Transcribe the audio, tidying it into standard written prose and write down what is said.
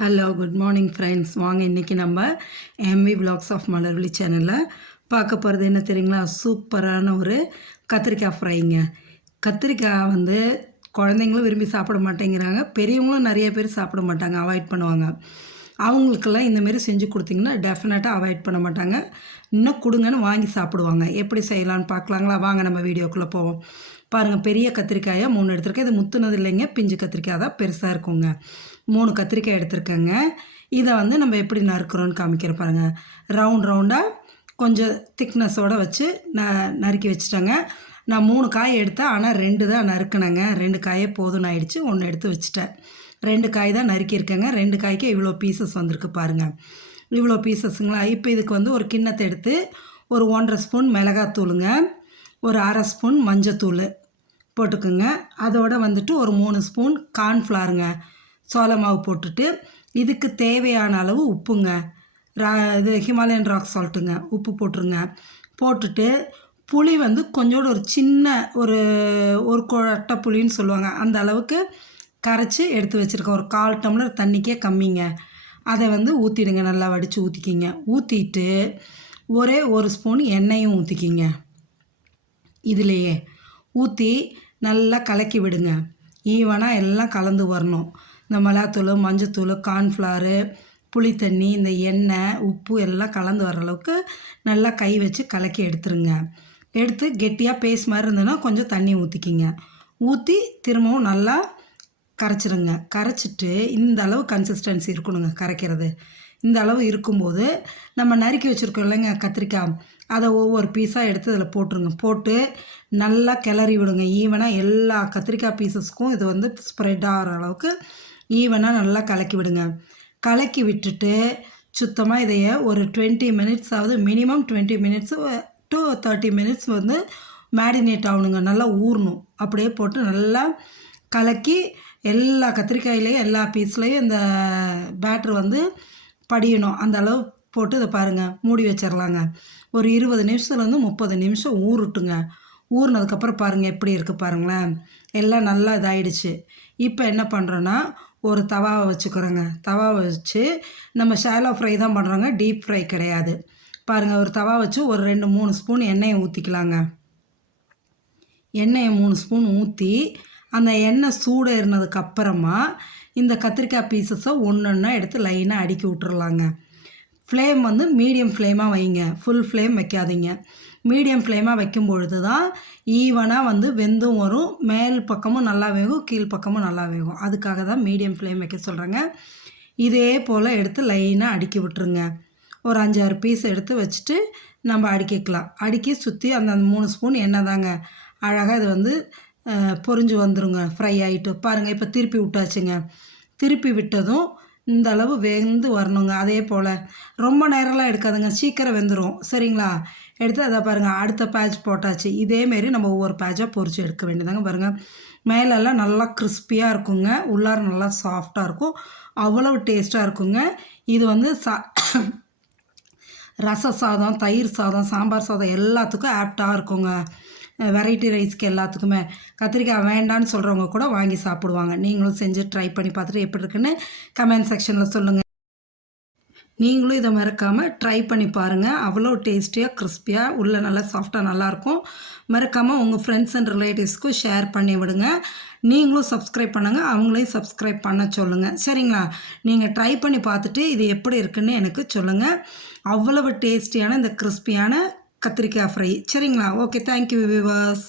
Hello good morning friends. வாங்க இன்றைக்கி நம்ம எம்வி விலாக்ஸ் ஆஃப் மலர்விழி சேனலில் பார்க்க போகிறது என்ன தெரியுங்களா? சூப்பரான ஒரு கத்திரிக்காய் ஃப்ரைங்க. கத்திரிக்காய் வந்து குழந்தைங்களும் விரும்பி சாப்பிட மாட்டேங்கிறாங்க, பெரியவங்களும் நிறைய பேர் சாப்பிட மாட்டாங்க, அவாய்ட் பண்ணுவாங்க. அவங்களுக்கெல்லாம் இந்தமாரி செஞ்சு கொடுத்திங்கன்னா டெஃபினட்டாக அவாய்ட் பண்ண மாட்டாங்க, இன்னும் கொடுங்கன்னு வாங்கி சாப்பிடுவாங்க. எப்படி செய்யலான்னு பார்க்கலாங்களா? வாங்க நம்ம வீடியோக்குள்ளே போவோம். பாருங்கள், பெரிய கத்திரிக்காயை 3 எடுத்துருக்கேன். இது முத்துனது இல்லைங்க, பிஞ்சு கத்திரிக்காய் தான், பெருசாக இருக்குங்க. 3 கத்திரிக்காய் எடுத்துருக்கேங்க. இதை வந்து நம்ம எப்படி நறுக்கிறோன்னு காமிக்கிறேன் பாருங்கள். ரவுண்டாக கொஞ்சம் திக்னஸோடு வச்சு நறுக்கி வச்சுட்டேங்க. நான் 3 காய் எடுத்தேன், ஆனால் 2 தான் நறுக்கினேங்க. 2 காயே போதும்னு ஆயிடுச்சு, 1 எடுத்து வச்சுட்டேன். 2 காய் தான் நறுக்கியிருக்கேங்க. 2 காய்க்கு இவ்வளோ பீசஸ் வந்திருக்கு பாருங்கள். இவ்வளோ பீசஸுங்களா? இப்போ இதுக்கு வந்து ஒரு கிண்ணத்தை எடுத்து ஒரு 1½ ஸ்பூன் மிளகாத்தூளுங்க, ஒரு 1/2 ஸ்பூன் மஞ்சத்தூள் போட்டுக்குங்க. அதோடு வந்துட்டு ஒரு 3 ஸ்பூன் கார்ன்ஃப்ளவருங்க, சோள மாவு போட்டுட்டு இதுக்கு தேவையான அளவு உப்புங்க, இது ஹிமாலயன் ராக் சால்ட்டுங்க, உப்பு போட்டுருங்க. போட்டுட்டு புளி வந்து கொஞ்சோடு ஒரு சின்ன ஒரு கொட்டை புளின்னு சொல்லுவாங்க, அந்த அளவுக்கு கரைச்சி எடுத்து வச்சுருக்கேன். ஒரு 1/4 டம்ளர் தண்ணிக்கே கம்மிங்க. அதை வந்து ஊற்றிடுங்க, நல்லா வடித்து ஊற்றிக்கிங்க. ஊற்றிட்டு ஒரே 1 ஸ்பூன் எண்ணெயும் ஊற்றிக்கிங்க. இதிலையே ஊற்றி நல்லா கலக்கி விடுங்க. ஈவனாக எல்லாம் கலந்து வரணும். இந்த மிளகாத்தூள், மஞ்சத்தூள், கார்ன்ஃப்ளவரு, புளி தண்ணி, இந்த எண்ணெய், உப்பு எல்லாம் கலந்து வர அளவுக்கு நல்லா கை வச்சு கலக்கி எடுத்துருங்க. எடுத்து கெட்டியாக பேஸ்ட் மாதிரி இருந்ததுன்னா கொஞ்சம் தண்ணி ஊற்றிக்கிங்க. ஊற்றி திரும்பவும் நல்லா கரைச்சிருங்க. கரைச்சிட்டு இந்த அளவு கன்சிஸ்டன்சி இருக்கணுங்க கரைக்கிறது. இந்த அளவு இருக்கும்போது நம்ம நறுக்கி வச்சுருக்கோம் இல்லைங்க கத்திரிக்காய், அதை ஒவ்வொரு பீஸாக எடுத்து அதில் போட்டுருங்க. போட்டு நல்லா கிளறி விடுங்க. ஈவனாக எல்லா கத்திரிக்காய் பீசஸ்க்கும் இது வந்து ஸ்ப்ரெட் ஆகிற அளவுக்கு ஈவனாக நல்லா கலக்கி விடுங்க. கலக்கி விட்டுட்டு சுத்தமாக இதைய ஒரு 20 மினிட்ஸ் ஆகுது, மினிமம் 20 மினிட்ஸு டு 30 மினிட்ஸ் வந்து மேரினேட் ஆகணுங்க, நல்லா ஊறணும். அப்படியே போட்டு நல்லா கலக்கி எல்லா கத்திரிக்காயிலையும் எல்லா பீஸ்லேயும் இந்த பேட்ரு வந்து படியணும். அந்த அளவு போட்டு இதை பாருங்கள் மூடி வச்சிடலாங்க. ஒரு 20 நிமிஷத்துலேருந்து 30 நிமிஷம் ஊறட்டுங்க. ஊறினதுக்கப்புறம் பாருங்கள் எப்படி இருக்குது பாருங்களேன், எல்லாம் நல்லா இதாகிடுச்சு. இப்போ என்ன பண்ணுறோன்னா ஒரு தவாவை வச்சுக்கிறோங்க. தவாவை வச்சு நம்ம ஷாலோ ஃப்ரை தான் பண்ணுறோங்க, டீப் ஃப்ரை கிடையாது. பாருங்கள், ஒரு தவா வச்சு ஒரு 2-3 ஸ்பூன் எண்ணெயை ஊற்றிக்கலாங்க. எண்ணெயை 3 ஸ்பூன் ஊற்றி அந்த எண்ணெய் சூடு ஏறினதுக்கப்புறமா இந்த கத்திரிக்காய் பீசஸை ஒன்று எடுத்து லைனாக அடுக்கி விட்டுறலாங்க. ஃப்ளேம் வந்து மீடியம் ஃப்ளேமாக வைங்க, ஃபுல் ஃப்ளேம் வைக்காதீங்க. மீடியம் ஃப்ளேமாக வைக்கும் பொழுது தான் ஈவனாக வந்து வெந்தும் வரும், மேல் பக்கமும் நல்லா வேகும், கீழ் பக்கமும் நல்லா வேகும். அதுக்காக தான் மீடியம் ஃப்ளேம் வைக்க சொல்கிறேங்க. இதே போல் எடுத்து லைனாக அடுக்கி விட்டுருங்க. ஒரு 5-6 பீஸ் எடுத்து வச்சுட்டு நம்ம அடுக்கிக்கலாம். அடுக்கி சுற்றி அந்த 3 ஸ்பூன் எண்ணெய் தாங்க அழகாக இது வந்து பொரிஞ்சு வந்துடுங்க, ஃப்ரை ஆகிட்டு. பாருங்கள், இப்போ திருப்பி விட்டாச்சுங்க. திருப்பி விட்டதும் இந்த அளவு வெந்து வரணுங்க. அதே போல் ரொம்ப நேரம்லாம் எடுக்காதுங்க, சீக்கிரம் வெந்துடும். சரிங்களா? எடுத்து அதை பாருங்கள், அடுத்த பேட்ச் போட்டாச்சு. இதேமாரி நம்ம ஒவ்வொரு பேட்சாக பொரித்து எடுக்க வேண்டியதாங்க. பாருங்கள், மேலெல்லாம் நல்லா கிறிஸ்பியாக இருக்குங்க, உள்ளார நல்லா சாஃப்டாக இருக்கும், அவ்வளவு டேஸ்ட்டாக இருக்குங்க. இது வந்து ரச சாதம், தயிர் சாதம், சாம்பார் சாதம் எல்லாத்துக்கும் ஆப்டாக இருக்குங்க. வெரைட்டி ரைஸ்க்கு எல்லாத்துக்குமே. கத்திரிக்காய் வேண்டான்னு சொல்கிறவங்க கூட வாங்கி சாப்பிடுவாங்க. நீங்களும் செஞ்சு ட்ரை பண்ணி பார்த்துட்டு எப்படி இருக்குன்னு கமெண்ட் செக்ஷனில் சொல்லுங்கள். நீங்களும் இதை மறக்காமல் ட்ரை பண்ணி பாருங்கள். அவ்வளோ டேஸ்டியாக கிறிஸ்பியாக உள்ளே நல்லா சாஃப்டாக நல்லாயிருக்கும். மறக்காமல் உங்கள் ஃப்ரெண்ட்ஸ் அண்ட் ரிலேட்டிவ்ஸ்க்கும் ஷேர் பண்ணி விடுங்க. நீங்களும் சப்ஸ்கிரைப் பண்ணுங்கள், அவங்களையும் சப்ஸ்கிரைப் பண்ண சொல்லுங்கள். சரிங்களா? நீங்கள் ட்ரை பண்ணி பார்த்துட்டு இது எப்படி இருக்குன்னு எனக்கு சொல்லுங்கள். அவ்வளவு டேஸ்டியான இந்த கிறிஸ்பியான கத்திரிக்காய் ஃப்ரை. சரிங்களா? Okay, thank you viewers.